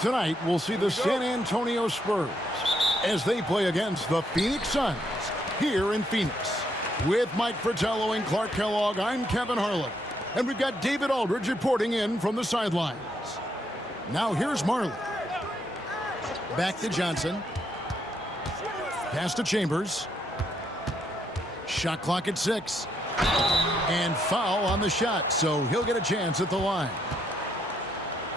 Tonight, we'll see the San Antonio Spurs as they play against the Phoenix Suns here in Phoenix. With Mike Fratello and Clark Kellogg, I'm Kevin Harlan. And we've got David Aldridge reporting in from the sidelines. Now here's Marley. Back to Johnson. Pass to Chambers. Shot clock at 6. And foul on the shot, so he'll get a chance at the line.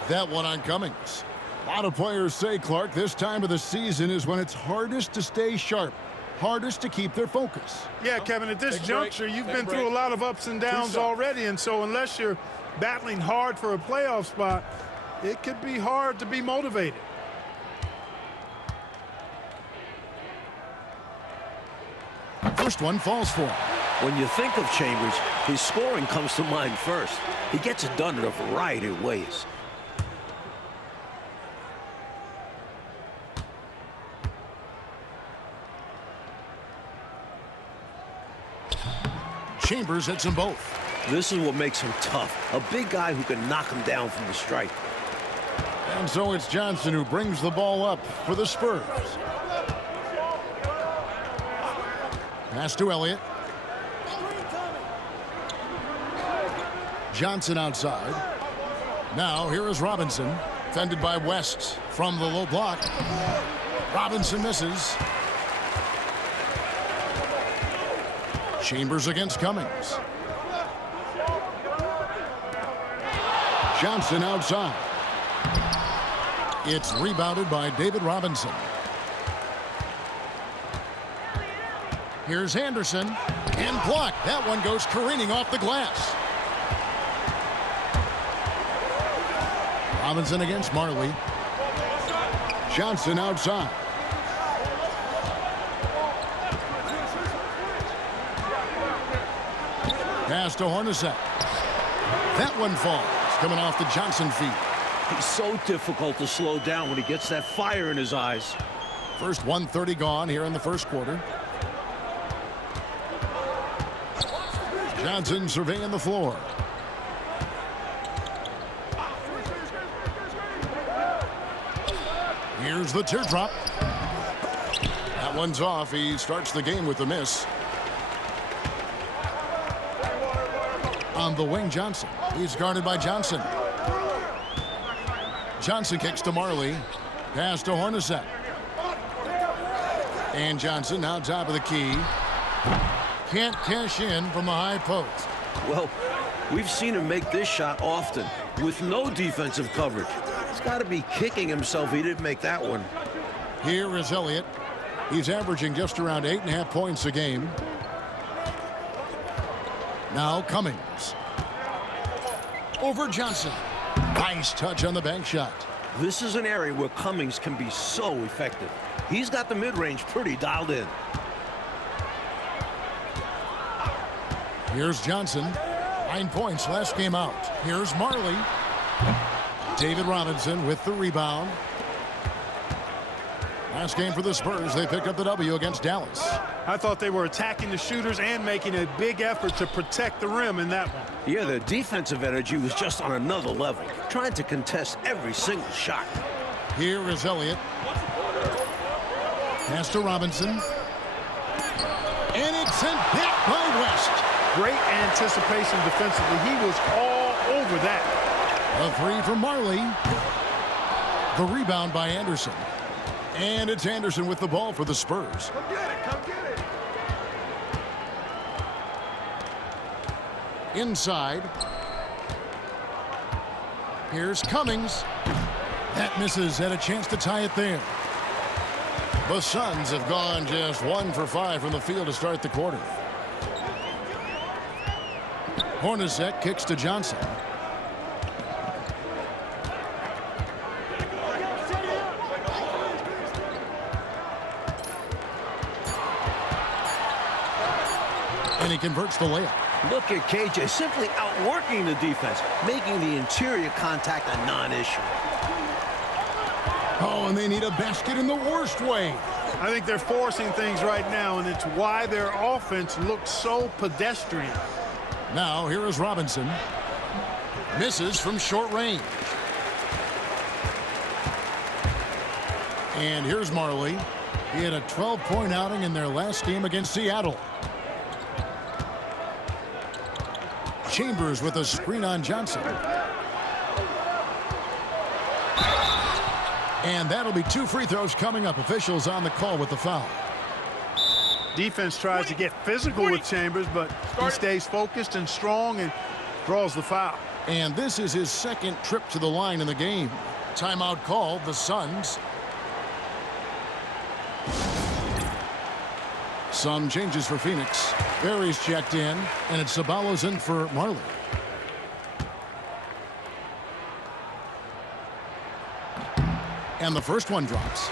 That one on Cummings. A lot of players say, Clark, this time of the season is when it's hardest to stay sharp, hardest to keep their focus. Yeah, Kevin, at this juncture, you've been through a lot of ups and downs already, and so unless you're battling hard for a playoff spot, it could be hard to be motivated. First one falls for him. When you think of Chambers, his scoring comes to mind first. He gets it done in a variety of ways. Chambers hits them both. This is what makes him tough. A big guy who can knock him down from the strike. And so it's Johnson who brings the ball up for the Spurs. Pass to Elliott. Johnson outside. Now here is Robinson. Defended by West from the low block. Robinson misses. Chambers against Cummings. Johnson outside. It's rebounded by David Robinson. Here's Anderson. And blocked. That one goes careening off the glass. Robinson against Marley. Johnson outside. Pass to Hornacek. That one falls. Coming off the Johnson feet. He's so difficult to slow down when he gets that fire in his eyes. First 1:30 gone here in the first quarter. Johnson surveying the floor. Here's the teardrop. That one's off. He starts the game with a miss. On the wing, Johnson. He's guarded by Johnson. Johnson kicks to Marley. Pass to Hornacek. And Johnson now top of the key. Can't cash in from the high post. Well, we've seen him make this shot often with no defensive coverage. He's got to be kicking himself he didn't make that one. Here is Elliott. He's averaging just around 8.5 points a game. Now Cummings. Over Johnson. Nice touch on the bank shot. This is an area where Cummings can be so effective. He's got the mid-range pretty dialed in. Here's Johnson. 9 points last game out. Here's Marley. David Robinson with the rebound. Last game for the Spurs, they picked up the W against Dallas. I thought they were attacking the shooters and making a big effort to protect the rim in that one. Yeah, their defensive energy was just on another level, trying to contest every single shot. Here is Elliott. Pass to Robinson. And it's sent back by West. Great anticipation defensively. He was all over that. A three from Marley. The rebound by Anderson. And it's Anderson with the ball for the Spurs. Come get it, come get it. Inside. Here's Cummings. That misses. Had a chance to tie it there. The Suns have gone just 1 for 5 from the field to start the quarter. Hornacek kicks to Johnson. And he converts the layup. Look at KJ simply outworking the defense, making the interior contact a non-issue. Oh, and they need a basket in the worst way. I think they're forcing things right now, and it's why their offense looks so pedestrian. Now, here is Robinson. Misses from short range. And here's Marley. He had a 12-point outing in their last game against Seattle. Chambers with a screen on Johnson. And that'll be 2 free throws coming up. Officials on the call with the foul. Defense tries to get physical with Chambers, but he stays focused and strong and draws the foul. And this is his second trip to the line in the game. Timeout called, the Suns. Some changes for Phoenix. Barry's checked in, and it's Ceballos in for Marley. And the first one drops.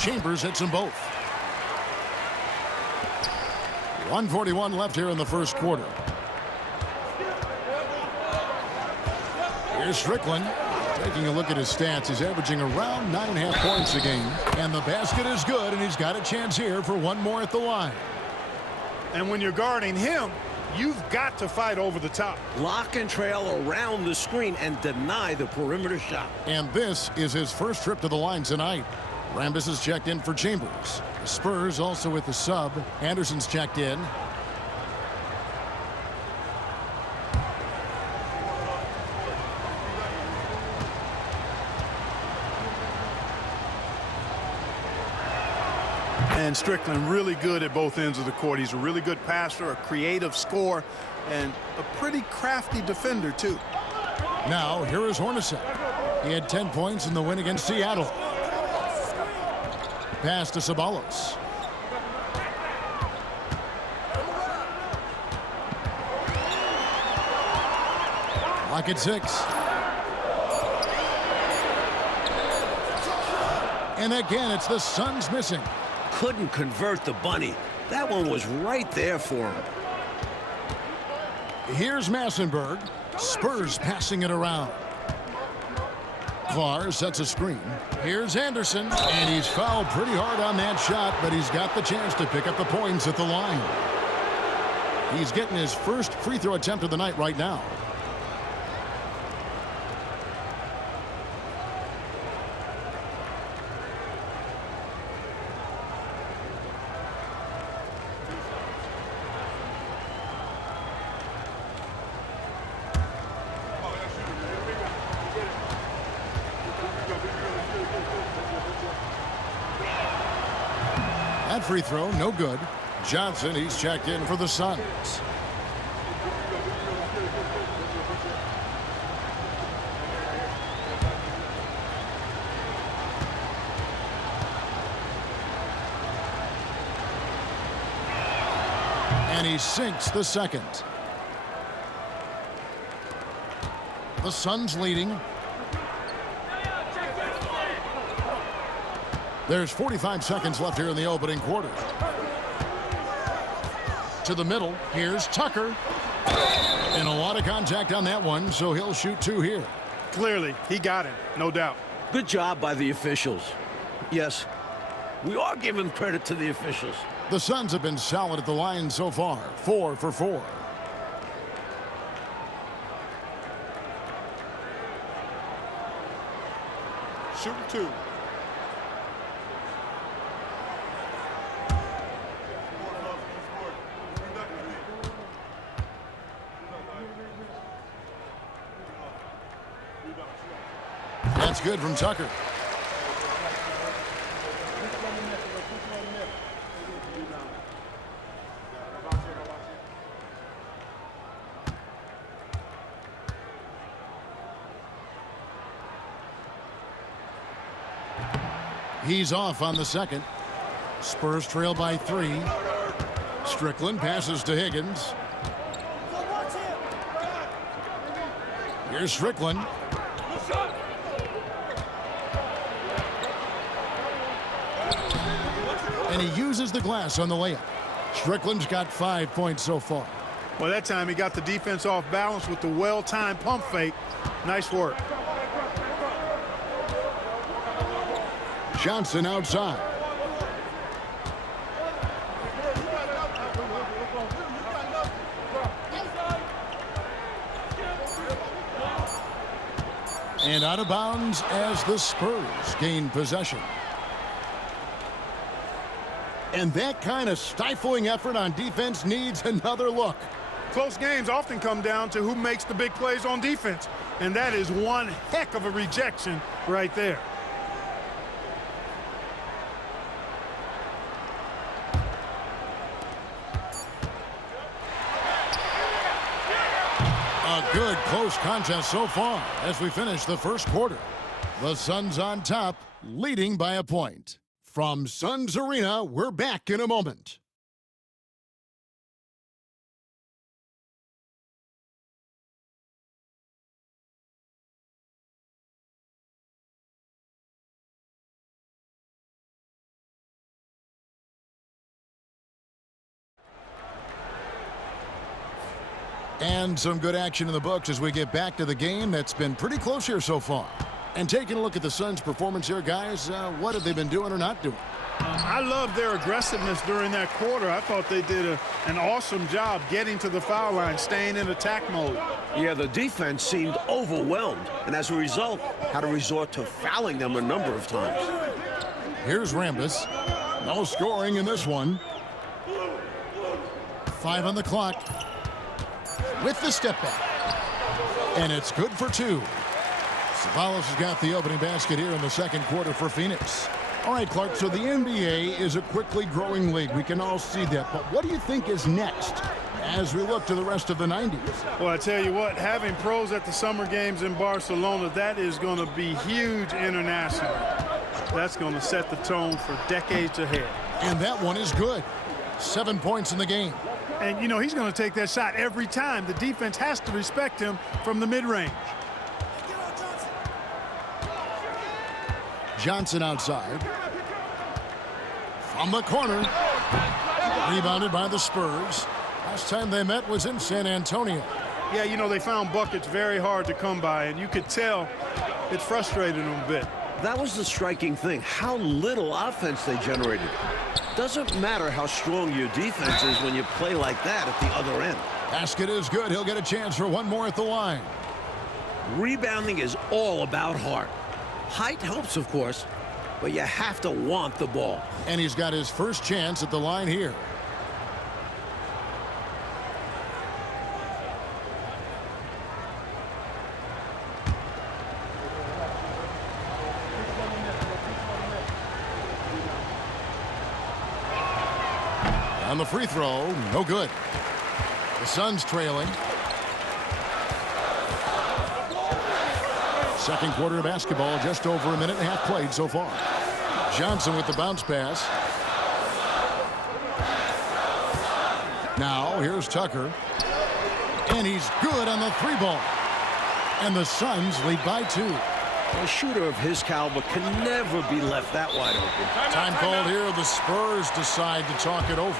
Chambers hits them both. 1:41 left here in the first quarter. Here's Strickland. Taking a look at his stats, he's averaging around 9.5 points a game. And the basket is good, and he's got a chance here for one more at the line. And when you're guarding him, you've got to fight over the top. Lock and trail around the screen and deny the perimeter shot. And this is his first trip to the line tonight. Rambis is checked in for Chambers. The Spurs also with the sub. Anderson's checked in. And Strickland really good at both ends of the court. He's a really good passer, a creative scorer, and a pretty crafty defender, too. Now, here is Hornacek. He had 10 points in the win against Seattle. Pass to Ceballos. Lock at 6. And again, it's the Suns missing. Couldn't convert the bunny. That one was right there for him. Here's Massenberg. Spurs passing it around. Clark sets a screen. Here's Anderson, and he's fouled pretty hard on that shot, but he's got the chance to pick up the points at the line. He's getting his first free throw attempt of the night right now. That free throw, no good. Johnson, he's checked in for the Suns. And he sinks the second. The Suns leading. There's 45 seconds left here in the opening quarter. To the middle, here's Tucker. And a lot of contact on that one, so he'll shoot 2 here. Clearly, he got it, no doubt. Good job by the officials. Yes, we are giving credit to the officials. The Suns have been solid at the line so far, 4 for 4. Shooting 2. That's good from Tucker. He's off on the second. Spurs trail by 3. Strickland passes to Higgins. Here's Strickland. And he uses the glass on the layup. Strickland's got 5 points so far. Well, that time he got the defense off balance with the well-timed pump fake. Nice work. Johnson outside. And out of bounds as the Spurs gain possession. And that kind of stifling effort on defense needs another look. Close games often come down to who makes the big plays on defense. And that is one heck of a rejection right there. A good close contest so far as we finish the first quarter. The Suns on top, leading by a point. From Suns Arena, we're back in a moment. And some good action in the books as we get back to the game that's been pretty close here so far. And taking a look at the Suns' performance here, guys, what have they been doing or not doing? I love their aggressiveness during that quarter. I thought they did an awesome job getting to the foul line, staying in attack mode. Yeah, the defense seemed overwhelmed, and as a result, had to resort to fouling them a number of times. Here's Rambis. No scoring in this one. 5 on the clock. With the step back. And it's good for 2. Savalas has got the opening basket here in the second quarter for Phoenix. All right, Clark, so the NBA is a quickly growing league. We can all see that. But what do you think is next as we look to the rest of the 90s? Well, I tell you what, having pros at the Summer Games in Barcelona, that is going to be huge internationally. That's going to set the tone for decades ahead. And that one is good. 7 points in the game. And, you know, he's going to take that shot every time. The defense has to respect him from the mid-range. Johnson outside. From the corner. Rebounded by the Spurs. Last time they met was in San Antonio. Yeah, you know, they found buckets very hard to come by, and you could tell it frustrated them a bit. That was the striking thing, how little offense they generated. Doesn't matter how strong your defense is when you play like that at the other end. Basket is good. He'll get a chance for one more at the line. Rebounding is all about heart. Height helps, of course, but you have to want the ball. And he's got his first chance at the line here. On the free throw, no good. The Suns trailing. Second quarter of basketball, just over a minute and a half played so far. Johnson with the bounce pass. Now, here's Tucker. And he's good on the 3-ball. And the Suns lead by 2. A shooter of his caliber can never be left that wide open. Time called here. The Spurs decide to talk it over.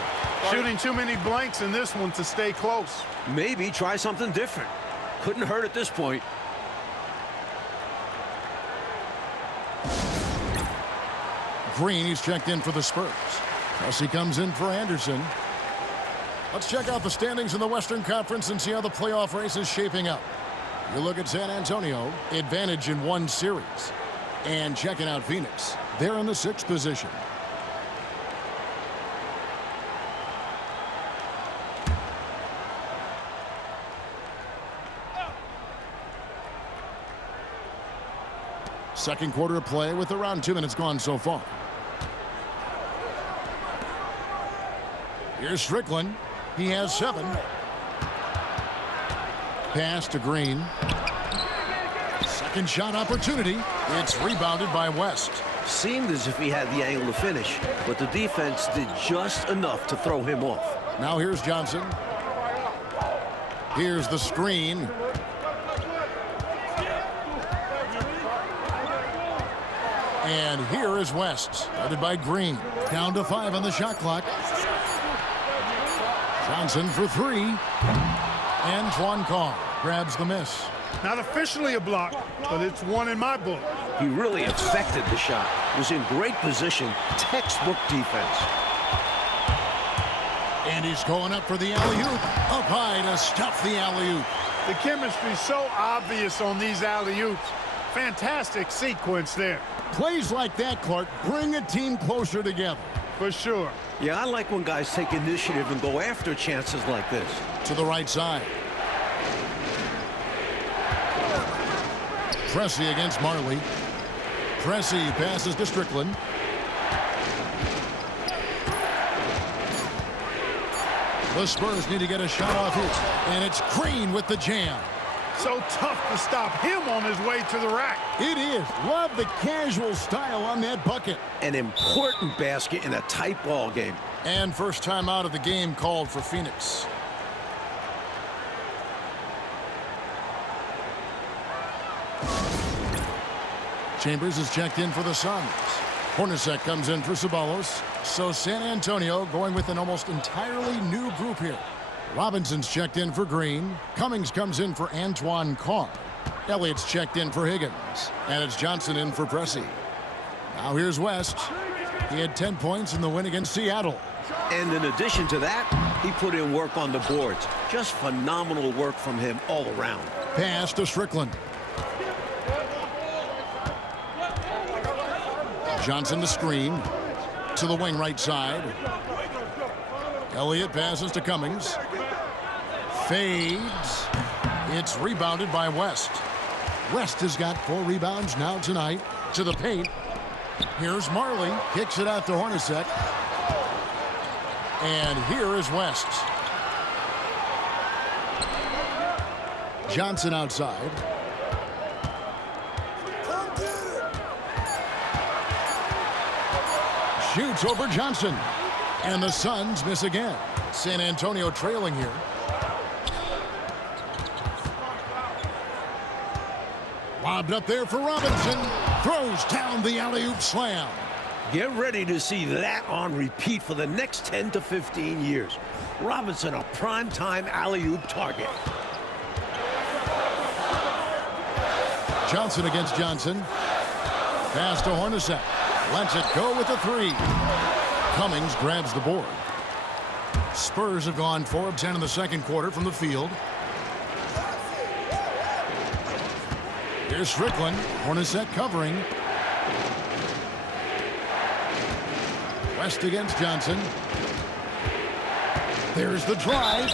Shooting too many blanks in this one to stay close. Maybe try something different. Couldn't hurt at this point. Green, he's checked in for the Spurs. Kelsey comes in for Anderson. Let's check out the standings in the Western Conference and see how the playoff race is shaping up. You look at San Antonio, advantage in 1 series. And checking out Phoenix, they're in the 6th position. Second quarter of play with around 2 minutes gone so far. Here's Strickland. He has 7. Pass to Green. Second shot opportunity. It's rebounded by West. Seemed as if he had the angle to finish, but the defense did just enough to throw him off. Now here's Johnson. Here's the screen. And here is West, guarded by Green. Down to 5 on the shot clock. Johnson for 3. Antoine Carr grabs the miss. Not officially a block, but it's one in my book. He really affected the shot. Was in great position. Textbook defense. And he's going up for the alley-oop. Up high to stuff the alley-oop. The chemistry's so obvious on these alley-oops. Fantastic sequence there. Plays like that, Clark, bring a team closer together. For sure. Yeah, I like when guys take initiative and go after chances like this. To the right side. Pressey against Marley. Pressey passes to Strickland. The Spurs need to get a shot off here. And it's Green with the jam. So tough to stop him on his way to the rack. It is. Love the casual style on that bucket. An important basket in a tight ball game. And first time out of the game called for Phoenix. Chambers is checked in for the Suns. Hornacek comes in for Ceballos. So San Antonio going with an almost entirely new group here. Robinson's checked in for Green. Cummings comes in for Antoine Carr. Elliott's checked in for Higgins. And it's Johnson in for Pressey. Now here's West. He had 10 points in the win against Seattle. And in addition to that, he put in work on the boards. Just phenomenal work from him all around. Pass to Strickland. Johnson to screen. To the wing right side. Elliott passes to Cummings. Fades. It's rebounded by West. West has got 4 rebounds now tonight. To the paint. Here's Marley. Kicks it out to Hornacek. And here is West. Johnson outside. Shoots over Johnson. And the Suns miss again. San Antonio trailing here. Lobbed up there for Robinson. Throws down the alley-oop slam. Get ready to see that on repeat for the next 10 to 15 years. Robinson, a prime-time alley-oop target. Johnson against Johnson. Pass to Hornacek. Lets it go with the 3. Cummings grabs the board. Spurs have gone 4 of 10 in the second quarter from the field. Here's Strickland. Hornacek covering. West against Johnson. There's the drive.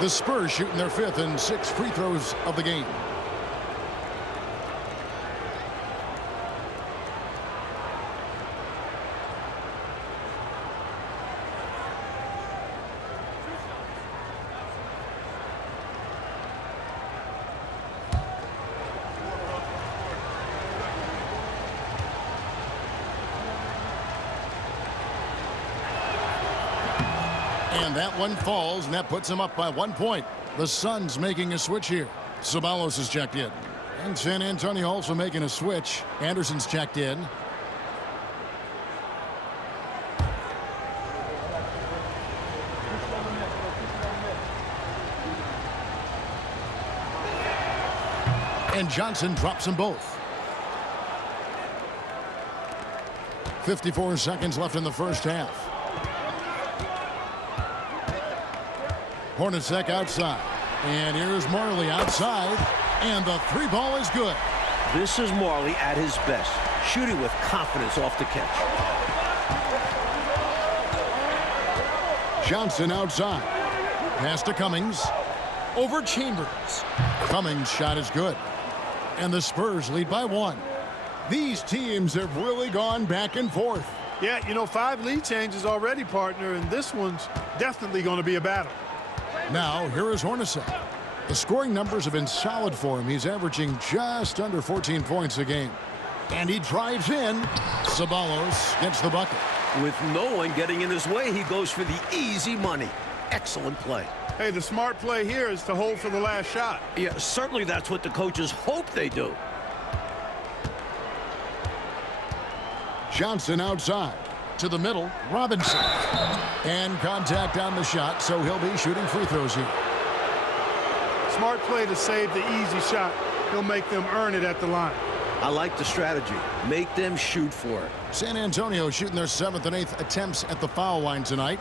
The Spurs shooting their 5th and 6 free throws of the game. And that one falls, and that puts him up by 1 point. The Suns making a switch here. Ceballos is checked in. And San Antonio also making a switch. Anderson's checked in. And Johnson drops them both. 54 seconds left in the first half. Hornacek outside. And here's Marley outside. And the 3 ball is good. This is Marley at his best, shooting with confidence off the catch. Johnson outside. Pass to Cummings. Over Chambers. Cummings' shot is good. And the Spurs lead by 1. These teams have really gone back and forth. Yeah, you know, 5 lead changes already, partner, and this one's definitely going to be a battle. Now, here is Hornacek. The scoring numbers have been solid for him. He's averaging just under 14 points a game. And he drives in. Ceballos gets the bucket. With no one getting in his way, he goes for the easy money. Excellent play. Hey, the smart play here is to hold for the last shot. Yeah, certainly that's what the coaches hope they do. Johnson outside. to the middle. Robinson. And contact on the shot, so he'll be shooting free throws here. Smart play to save the easy shot. He'll make them earn it at the line. I like the strategy. Make them shoot for it. San Antonio shooting their 7th and 8th attempts at the foul line tonight.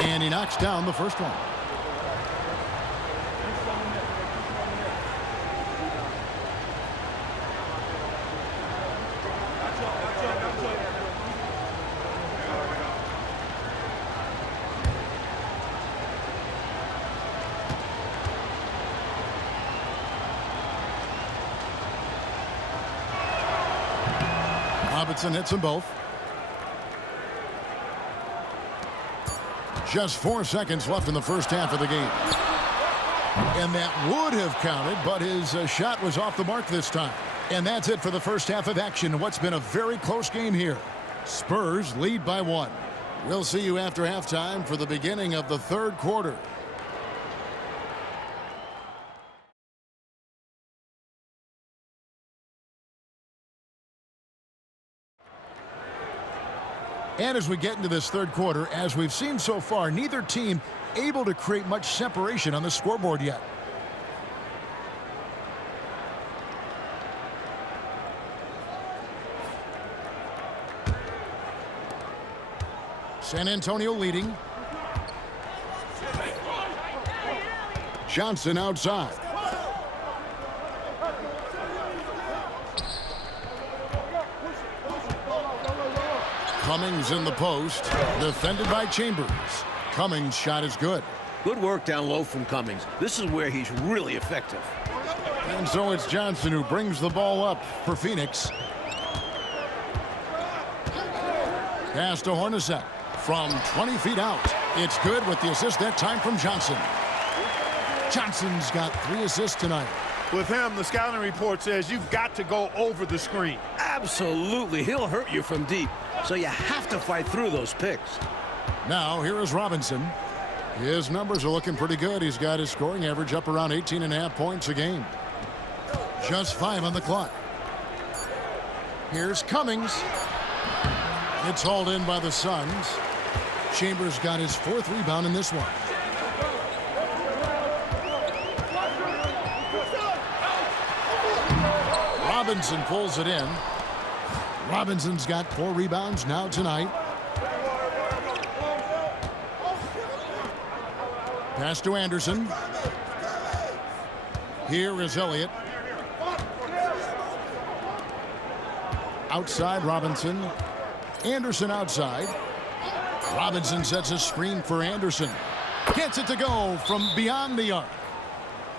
And he knocks down the first one. Robinson hits them both. Just 4 seconds left in the first half of the game. And that would have counted, but his shot was off the mark this time. And that's it for the first half of action. What's been a very close game here. Spurs lead by 1. We'll see you after halftime for the beginning of the third quarter. And as we get into this third quarter, as we've seen so far, neither team able to create much separation on the scoreboard yet. San Antonio leading. Johnson outside. Cummings in the post, defended by Chambers. Cummings' shot is good. Good work down low from Cummings. This is where he's really effective. And so it's Johnson who brings the ball up for Phoenix. Pass to Hornacek from 20 feet out. It's good with the assist that time from Johnson. Johnson's got 3 assists tonight. With him, the scouting report says you've got to go over the screen. Absolutely. He'll hurt you from deep. So you have to fight through those picks. Now here is Robinson. His numbers are looking pretty good. He's got his scoring average up around 18.5 points a game. Just 5 on the clock. Here's Cummings. It's hauled in by the Suns. Chambers got his 4th rebound in this one. Robinson pulls it in. Robinson's got 4 rebounds now tonight. Pass to Anderson. Here is Elliott. Outside Robinson. Anderson outside. Robinson sets a screen for Anderson. Gets it to go from beyond the arc.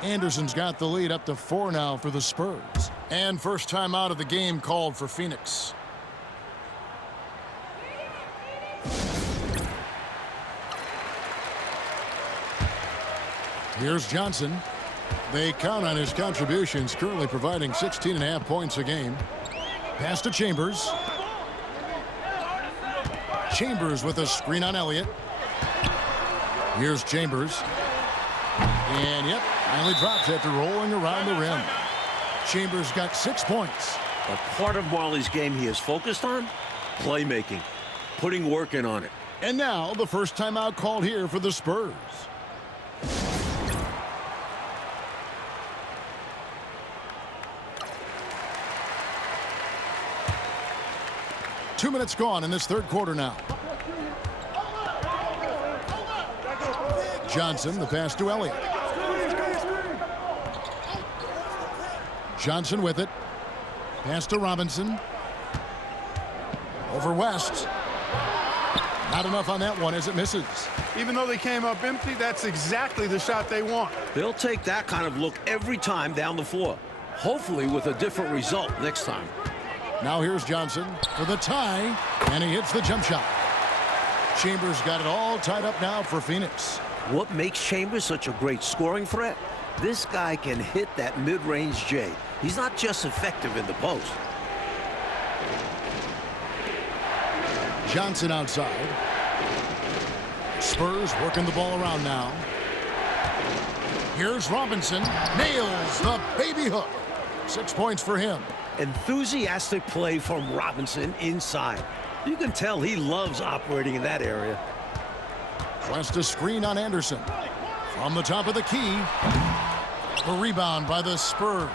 Anderson's got the lead up to 4 now for the Spurs. And first time out of the game called for Phoenix. Here's Johnson. They count on his contributions, currently providing 16.5 points a game. Pass to Chambers. Chambers with a screen on Elliott. Here's Chambers. And yep, finally drops after rolling around the rim. Chambers got 6 points. A part of Marley's game he is focused on? Playmaking. Putting work in on it. And now the first timeout called here for the Spurs. Two minutes gone in this third quarter now. Johnson, the pass to Elliott. Johnson with it. Pass to Robinson. Over West. Not enough on that one as it misses. Even though they came up empty, that's exactly the shot they want. They'll take that kind of look every time down the floor. Hopefully with a different result next time. Now here's Johnson for the tie, and he hits the jump shot. Chambers got it all tied up now for Phoenix. What makes Chambers such a great scoring threat? This guy can hit that mid-range J. He's not just effective in the post. Johnson outside. Spurs working the ball around now. Here's Robinson. Nails the baby hook. 6 points for him. Enthusiastic play from Robinson inside. You can tell he loves operating in that area. West a screen on Anderson. From the top of the key. A rebound by the Spurs.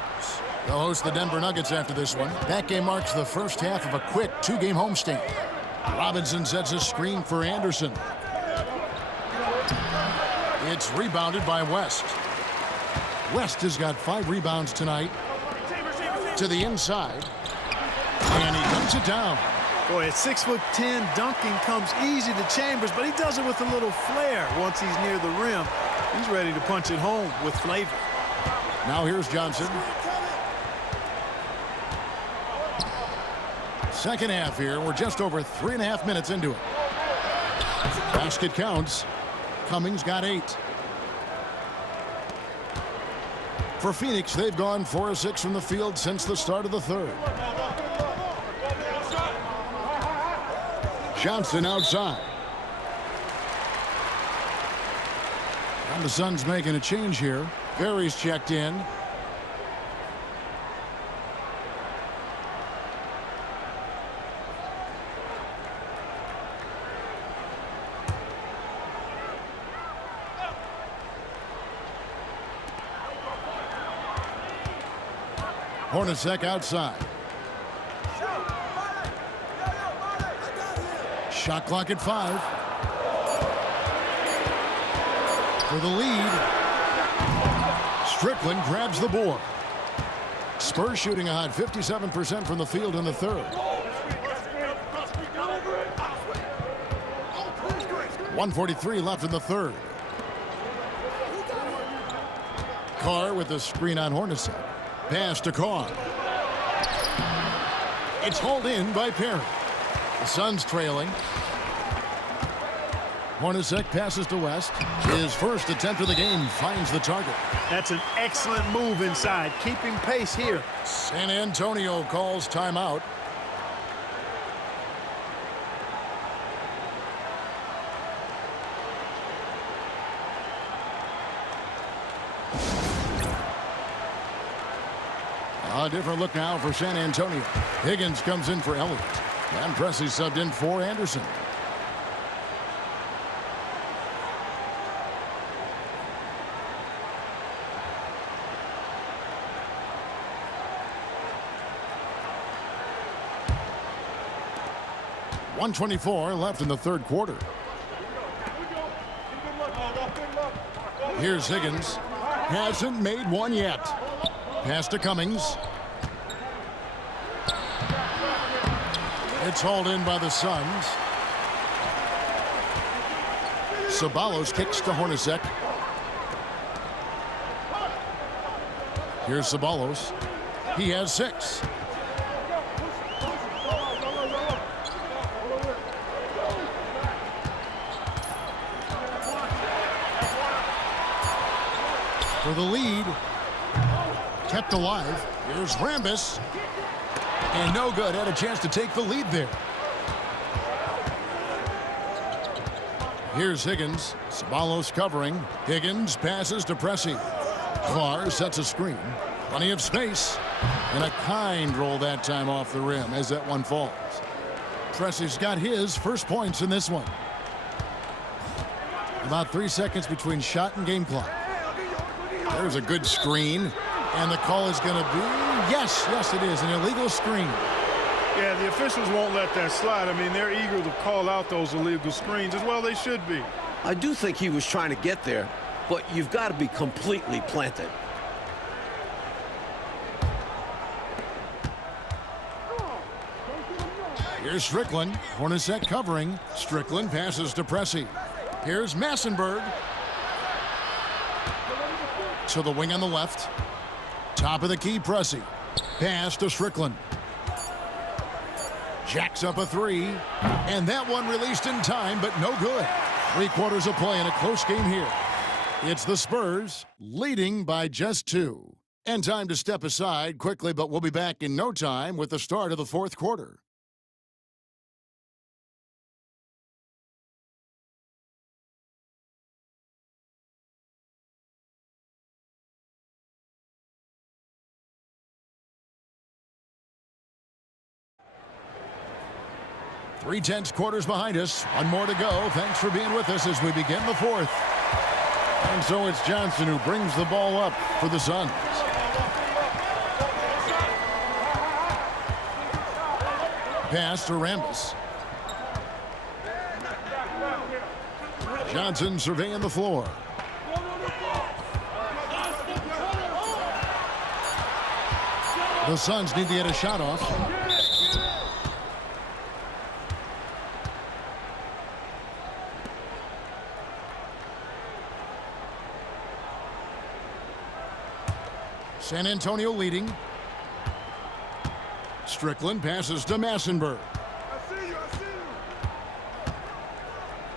They'll host the Denver Nuggets after this one. That game marks the first half of a quick 2-game homestand. Robinson sets a screen for Anderson. It's rebounded by West. West has got 5 rebounds tonight. To the inside. And he dunks it down. Boy, at 6'10", dunking comes easy to Chambers, but he does it with a little flair once he's near the rim. He's ready to punch it home with flavor. Now here's Johnson. Second half here. We're just over 3.5 minutes into it. Basket counts. Cummings got 8. For Phoenix, they've gone 4 of 6 from the field since the start of the third. Johnson outside. And the Suns making a change here. Berry's checked in. Hornacek outside. Shot clock at 5. For the lead. Strickland grabs the board. Spurs shooting a hot 57% from the field in the third. 1:43 left in the third. Carr with the screen on Hornacek. Pass to Carr. It's hauled in by Perry. The Suns trailing. Hornacek passes to West. His first attempt of the game finds the target. That's an excellent move inside, keeping pace here. San Antonio calls timeout. A different look now for San Antonio. Higgins comes in for Elliott. And Pressey subbed in for Anderson. .124 left in the third quarter. Here's Higgins. Hasn't made one yet. Pass to Cummings. It's hauled in by the Suns. Ceballos kicks to Hornacek. Here's Ceballos. He has 6. For the lead. Kept alive. Here's Rambis. And no good. Had a chance to take the lead there. Here's Higgins. Ceballos covering. Higgins passes to Pressey. Clark sets a screen. Plenty of space. And a kind roll that time off the rim as that one falls. Pressey's got his first points in this one. About 3 seconds between shot and game clock. There's a good screen. And the call is going to be, yes, it is, an illegal screen. Yeah, the officials won't let that slide. I mean, they're eager to call out those illegal screens as well. They should be. I do think he was trying to get there, but you've got to be completely planted. Here's Strickland. Hornacek covering. Strickland passes to Pressey. Here's Massenberg. To the wing on the left. Top of the key, Pressey. Pass to Strickland. Jacks up a 3. And that one released in time, but no good. 3 quarters of play in a close game here. It's the Spurs leading by just 2. And time to step aside quickly, but we'll be back in no time with the start of the fourth quarter. 3/10 quarters behind us. One more to go. Thanks for being with us as we begin the fourth. And so it's Johnson who brings the ball up for the Suns. Pass to Rambis. Johnson surveying the floor. The Suns need to get a shot off. San Antonio leading. Strickland passes to Massenberg.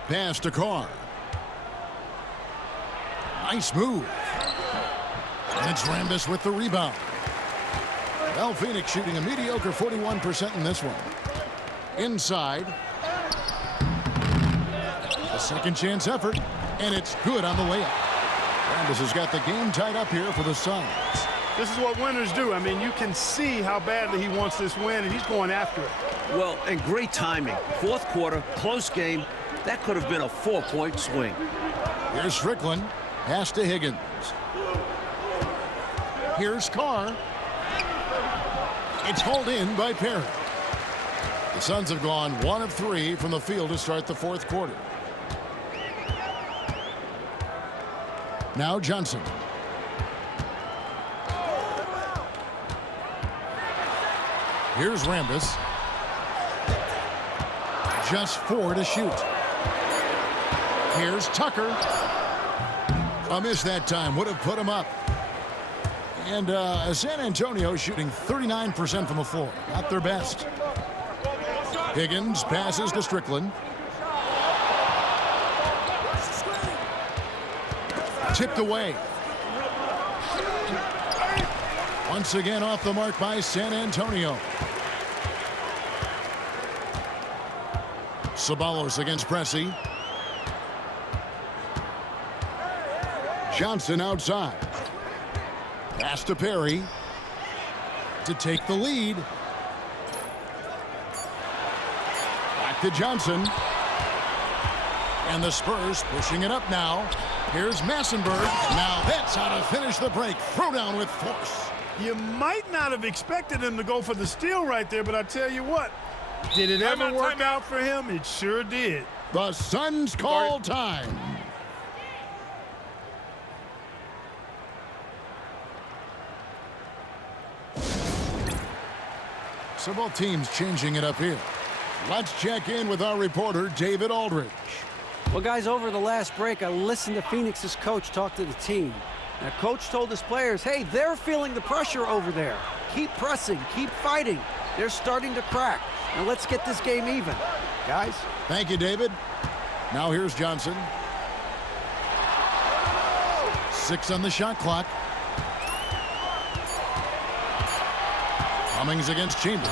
Pass to Carr. Nice move. And it's Rambis with the rebound. Well, Phoenix shooting a mediocre 41% in this one. Inside. A second chance effort, and it's good on the layup. Rambis has got the game tied up here for the Suns. This is what winners do. I mean, you can see how badly he wants this win, and he's going after it. Well, and great timing. Fourth quarter, close game. That could have been a 4-point swing. Here's Strickland. Pass to Higgins. Here's Carr. It's hauled in by Perry. The Suns have gone 1 of 3 from the field to start the fourth quarter. Now Johnson. Here's Rambis. Just 4 to shoot. Here's Tucker. A miss that time. Would have put him up. And San Antonio shooting 39% from the floor. Not their best. Higgins passes to Strickland. Tipped away. Once again off the mark by San Antonio. Ceballos against Pressey. Johnson outside. Pass to Perry to take the lead. Back to Johnson. And the Spurs pushing it up now. Here's Massenberg. Now that's how to finish the break. Throw down with force. You might not have expected him to go for the steal right there, but I tell you what, did it ever work out for him? It sure did. The Suns call time. So both teams changing it up here. Let's check in with our reporter, David Aldridge. Well, guys, over the last break, I listened to Phoenix's coach talk to the team. Now, coach told his players, hey, they're feeling the pressure over there. Keep pressing, keep fighting. They're starting to crack. Now, let's get this game even, guys. Thank you, David. Now here's Johnson. 6 on the shot clock. Cummings against Chambers.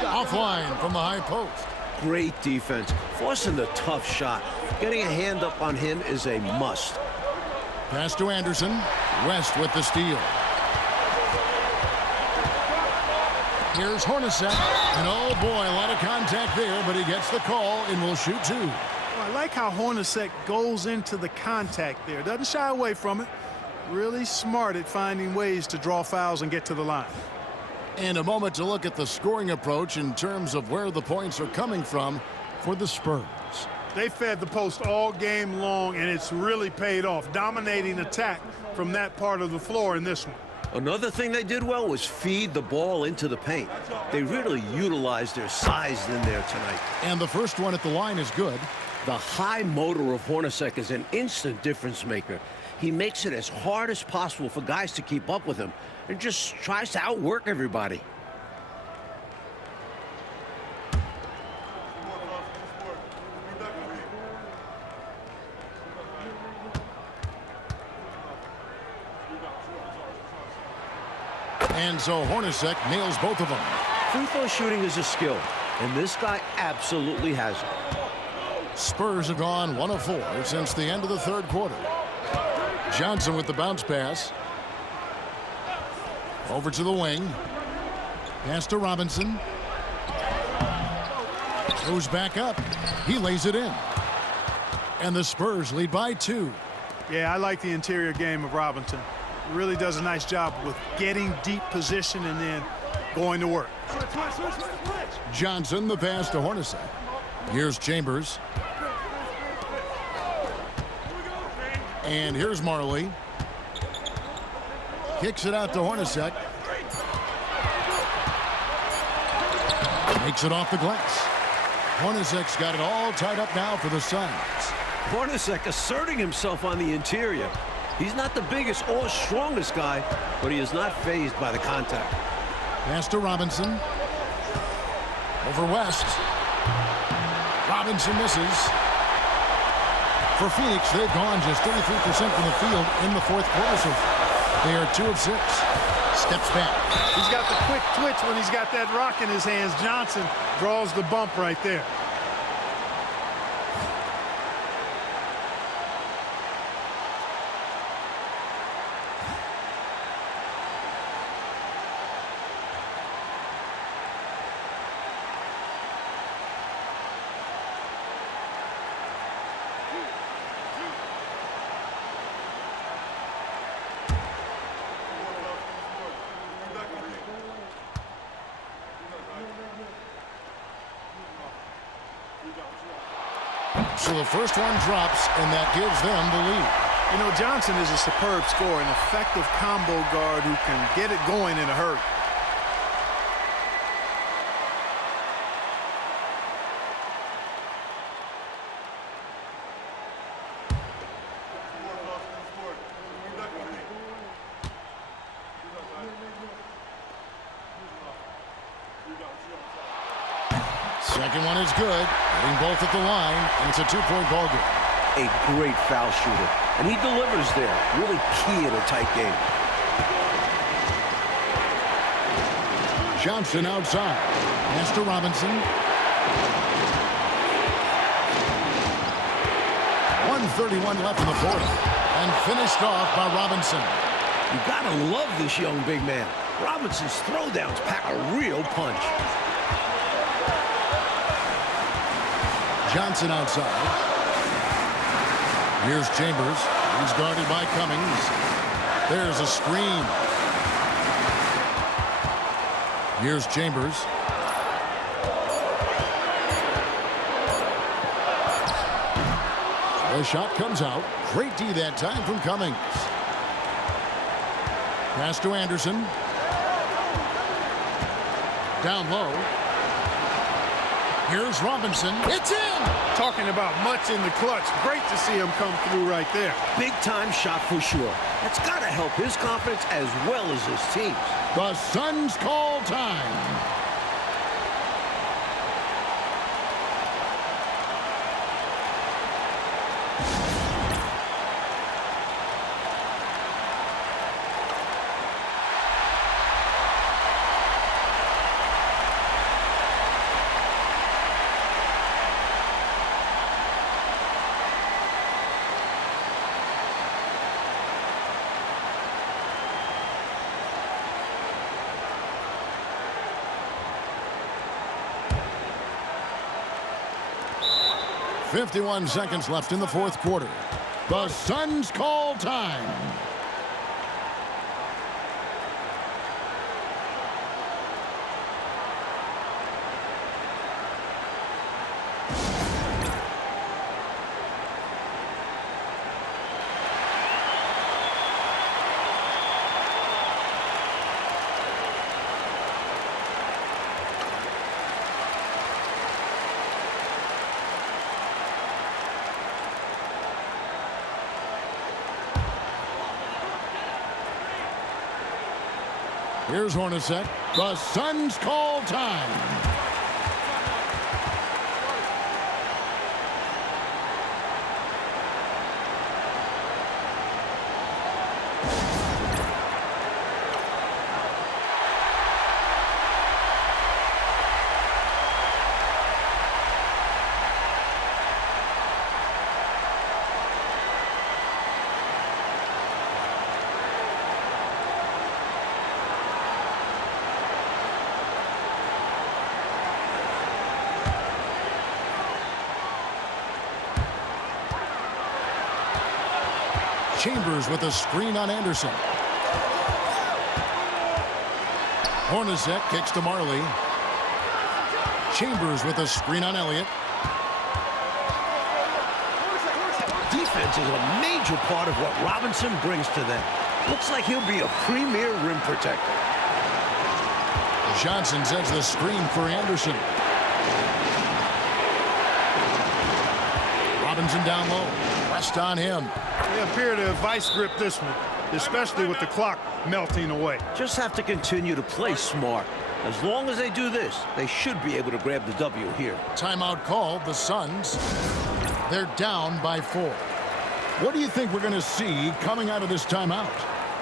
Offline from the high post. Great defense. Forcing the tough shot. Getting a hand up on him is a must. Pass to Anderson. West with the steal. Here's Hornacek. And oh boy, a lot of contact there, but he gets the call and will shoot 2. Well, I like how Hornacek goes into the contact there. Doesn't shy away from it. Really smart at finding ways to draw fouls and get to the line. And a moment to look at the scoring approach in terms of where the points are coming from for the Spurs. They fed the post all game long, and it's really paid off. Dominating attack from that part of the floor in this one. Another thing they did well was feed the ball into the paint. They really utilized their size in there tonight. And the first one at the line is good. The high motor of Hornacek is an instant difference maker. He makes it as hard as possible for guys to keep up with him and just tries to outwork everybody. And so Hornacek nails both of them. Free throw shooting is a skill, and this guy absolutely has it. Spurs have gone 1 of 4 since the end of the third quarter. Johnson with the bounce pass. Over to the wing. Pass to Robinson. Goes back up. He lays it in. And the Spurs lead by 2. Yeah, I like the interior game of Robinson. He really does a nice job with getting deep position and then going to work. Johnson, the pass to Hornacek. Here's Chambers. And here's Marley. Kicks it out to Hornacek. Makes it off the glass. Hornacek's got it all tied up now for the Suns. Hornacek asserting himself on the interior. He's not the biggest or strongest guy, but he is not fazed by the contact. Pass to Robinson. Over West. Robinson misses. For Phoenix, they've gone just 33% from the field in the fourth quarter, so they are 2 of 6. Steps back. He's got the quick twitch when he's got that rock in his hands. Johnson draws the bump right there. So the first one drops, and that gives them the lead. You know, Johnson is a superb scorer, an effective combo guard who can get it going in a hurry. Second one is good. Hitting both at the line, and it's a 2-point ball game. A great foul shooter, and he delivers there. Really key in a tight game. Johnson outside. Pass to Robinson. 1:31 left in the fourth. And finished off by Robinson. You gotta love this young big man. Robinson's throwdowns pack a real punch. Johnson outside. Here's Chambers. He's guarded by Cummings. There's a screen. Here's Chambers. The shot comes out. Great D that time from Cummings. Pass to Anderson. Down low. Here's Robinson. It's in! Talking about much in the clutch. Great to see him come through right there. Big time shot for sure. That's got to help his confidence as well as his team's. The Suns call time. .51 seconds left in the fourth quarter. The Suns call time. Here's Hornacek. The Suns call time. Chambers with a screen on Anderson. Hornacek kicks to Marley. Chambers with a screen on Elliott. Defense is a major part of what Robinson brings to them. Looks like he'll be a premier rim protector. Johnson sends the screen for Anderson. Robinson down low. Pressed on him. They appear to have vice grip this one, especially with the clock melting away. Just have to continue to play smart. As long as they do this, they should be able to grab the W here. Timeout called. The Suns. They're down by 4. What do you think we're going to see coming out of this timeout?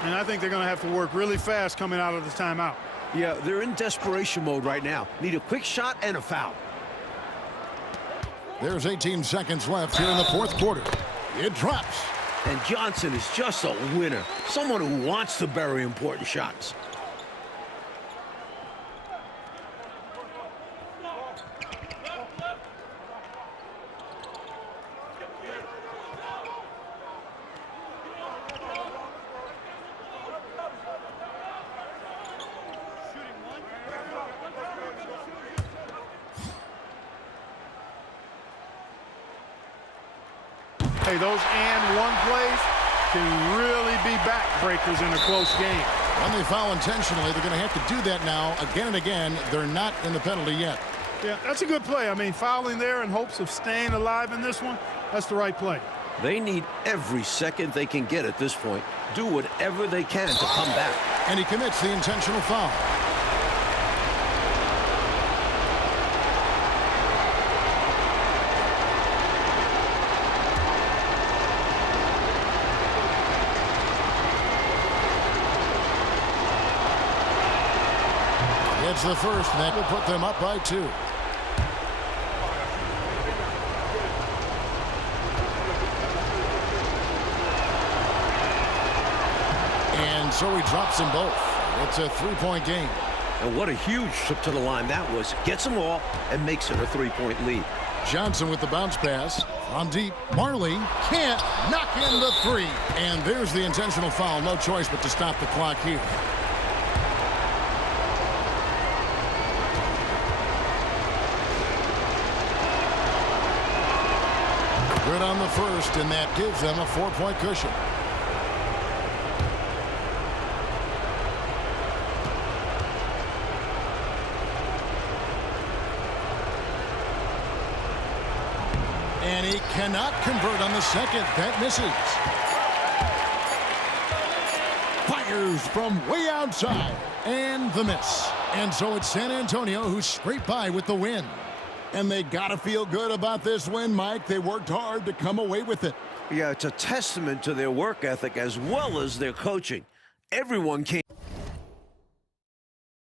And I think they're going to have to work really fast coming out of the timeout. Yeah, they're in desperation mode right now. Need a quick shot and a foul. There's 18 seconds left here in the fourth quarter. It drops. And Johnson is just a winner. Someone who wants to bury important shots. Hey, those and one plays can really be backbreakers in a close game. When they foul intentionally, they're going to have to do that now again and again. They're not in the penalty yet. Yeah, that's a good play. I mean, fouling there in hopes of staying alive in this one, that's the right play. They need every second they can get at this point. Do whatever they can to come back. And he commits the intentional foul. It's the first, and that will put them up by 2. And so he drops them both. It's a 3-point game. And what a huge trip to the line that was. Gets them all and makes it a 3-point lead. Johnson with the bounce pass. On deep. Marley can't knock in the 3. And there's the intentional foul. No choice but to stop the clock here. Good on the first, and that gives them a 4-point cushion. And he cannot convert on the second. That misses. Fires from way outside. And the miss. And so it's San Antonio who scraped by with the win. And they got to feel good about this win, Mike. They worked hard to come away with it. Yeah, it's a testament to their work ethic as well as their coaching. Everyone came